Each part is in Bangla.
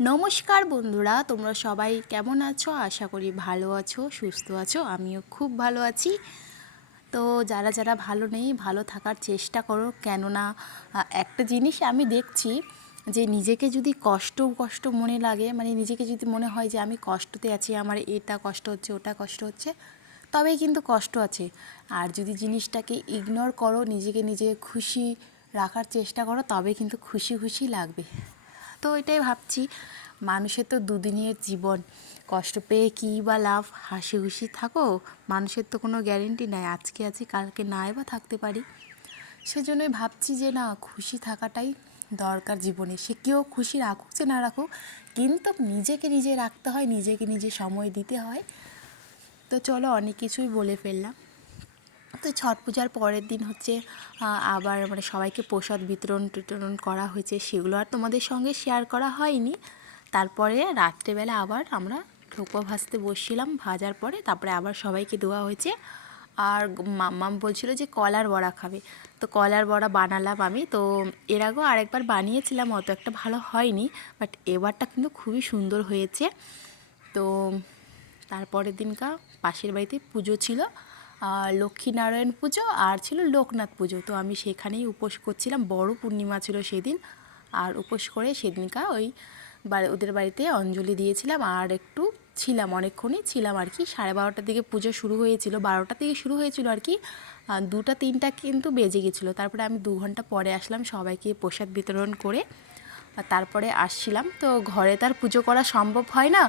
নমস্কার বন্ধুরা, তোমরা সবাই কেমন আছো? আশা করি ভালো আছো, সুস্থ আছো, আমিও খুব ভালো আছি। তো যারা যারা ভালো নেই, ভালো থাকার চেষ্টা করো, কেননা একটা জিনিস আমি দেখছি যে নিজেকে যদি কষ্ট কষ্ট মনে লাগে মানে নিজেকে যদি মনে হয় যে আমি কষ্টতে আছি, আমার এটা কষ্ট হচ্ছে, ওটা কষ্ট হচ্ছে, তবেই কিন্তু কষ্ট আছে। আর যদি জিনিসটাকে ইগনোর করো, নিজেকে নিজে খুশি রাখার চেষ্টা করো তবে কিন্তু খুশি খুশি লাগবে। তো এটাই ভাবছি। মানুষের তো দুদিনের জীবন। কষ্ট পেয়ে কী বা লাভ? হাসি খুশি থাকো, মানুষের তো কোনো গ্যারেন্টি নাই। আজকে আছি, কালকে নাই বা থাকতে পারি। সেজন্যই ভাবছি যে না, খুশি থাকাটাই দরকার জীবনে। সে কেউ খুশি রাখুক যে না রাখুক, কিন্তু নিজেকে নিজে রাখতে হয়, নিজেকে নিজে সময় দিতে হয়। তো চলো অনেক কিছুই বলে ফেললাম। তো ছট পূজার পরের দিন হচ্ছে আবার মানে সবাইকে প্রসাদ বিতরণ টিতরণ করা হয়েছে, সেগুলো আর তোমাদের সঙ্গে শেয়ার করা হয়নি। তারপরে রাত্রেবেলা আবার আমরা ঠোকো ভাজতে বসছিলাম, ভাজার পরে তারপরে আবার সবাইকে দেওয়া হয়েছে। আর মাম্মাম বলছিল যে কলার বড়া খাবে। তো কলার বড়া বানালাম আমি, তো এর আগেও আরেকবার বানিয়েছিলাম, অত একটা ভালো হয়নি বাট এবারটা কিন্তু খুবই সুন্দর হয়েছে। তো তারপরের দিনকা পাশের বাড়িতে পুজো ছিল। লক্ষ্মীনারায়ণ পুজো আর ছিল লোকনাথ পুজো। তো আমি সেখানেই উপোস করছিলাম। বড় পূর্ণিমা ছিল সেদিন। আর উপোস করে সেদিনকা ওই ওদের বাড়িতে অঞ্জলি দিয়েছিলাম। আর একটু ছিলাম অনেকক্ষণই। ছিলাম আর কি। সাড়ে বারোটার দিকে পুজো শুরু হয়েছিল। বারোটা থেকে শুরু হয়েছিল আর কি। দুটা, তিনটা কিন্তু বেজে গেছিল। তারপরে আমি দু ঘণ্টা পরে আসলাম সবাইকে প্রসাদ বিতরণ করে। তারপরে আসছিলাম। তো ঘরে তার পুজো করা সম্ভব হয় না।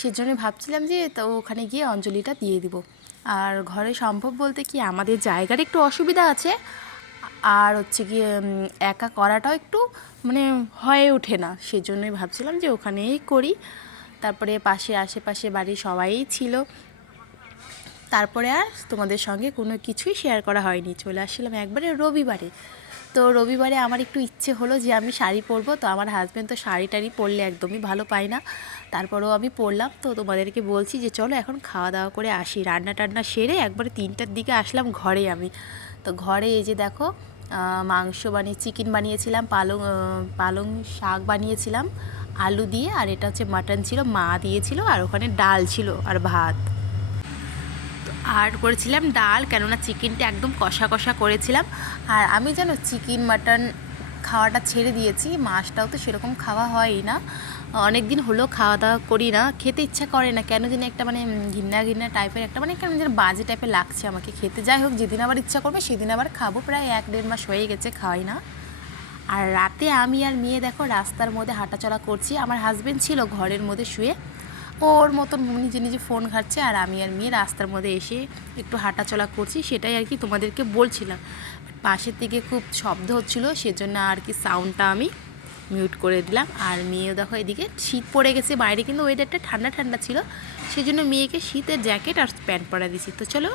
সেজন্য ভাবছিলাম যে তো ওখানে গিয়ে অঞ্জলিটা দিয়ে দিব। আর ঘরে সম্ভব বলতে কি আমাদের জায়গার একটু অসুবিধা আছে। আর হচ্ছে কি একা করাটাও একটু মানে হয়ে ওঠে না। সেজন্যই ভাবছিলাম যে ওখানেই করি। তারপরে পাশে আশেপাশে বাড়ির সবাই ছিল। তারপরে আর তোমাদের সঙ্গে কোনো কিছুই শেয়ার করা হয়নি। চলে আসছিলাম একবারে রবিবারে। তো রবিবারে আমার একটু ইচ্ছে হলো যে আমি শাড়ি পরবো, তো আমার হাজব্যান্ড তো শাড়ি টাড়ি পরলে একদমই ভালো পায় না। তারপরেও আমি পরলাম, তো তোমাদেরকে বলছি যে চলো এখন খাওয়া দাওয়া করে আসি। রান্না টান্না সেরে একবারে তিনটার দিকে আসলাম ঘরে আমি। তো ঘরে এই যে দেখো মাংস বানিয়ে চিকেন বানিয়েছিলাম, পালং পালং শাক বানিয়েছিলাম, আলু দিয়ে, আর এটা হচ্ছে মাটন ছিল, মা দিয়েছিল, আর ওখানে ডাল ছিল আর ভাত। আর করেছিলাম ডাল, কেননা চিকেনটা একদম কষা কষা করেছিলাম। আর আমি যেন চিকেন, মাটন খাওয়াটা ছেড়ে দিয়েছি, মাছটাও তো সেরকম খাওয়া হয়ই না। অনেক দিন হলো খাওয়া দাওয়া করি না, খেতে ইচ্ছা করে না, কেন যেন একটা মানে ঘিন্না ঘিন্না টাইপের একটা মানে কেন যেন বাজে টাইপের লাগছে আমাকে খেতে। যাই হোক, যেদিন আবার ইচ্ছা করবে সেদিন আবার খাব, প্রায় এক দেড় মাস হয়ে গেছে খাওয়াই না। আর রাতে আমি আর মেয়ে দেখো রাস্তার মধ্যে হাঁটাচলা করছি, আমার হাজবেন্ড ছিল ঘরের মধ্যে শুয়ে। ওর মতন নিজে নিজে ফোন ঘাটছে আর আমি আর মেয়ে রাস্তার মধ্যে এসে একটু হাঁটাচলা করছি, সেটাই আর কি তোমাদেরকে বলছিলাম। পাশের থেকে খুব শব্দ হচ্ছিল, সেজন্য আর কি সাউন্ডটা আমি মিউট করে দিলাম। আর মেয়েও দেখো এদিকে শীত পড়ে গেছে বাইরে, কিন্তু ওয়েদারটা ঠান্ডা ঠান্ডা ছিল, সেজন্য মেয়েকে শীতের জ্যাকেট আর প্যান্ট পরা দিয়েছি। তো চলো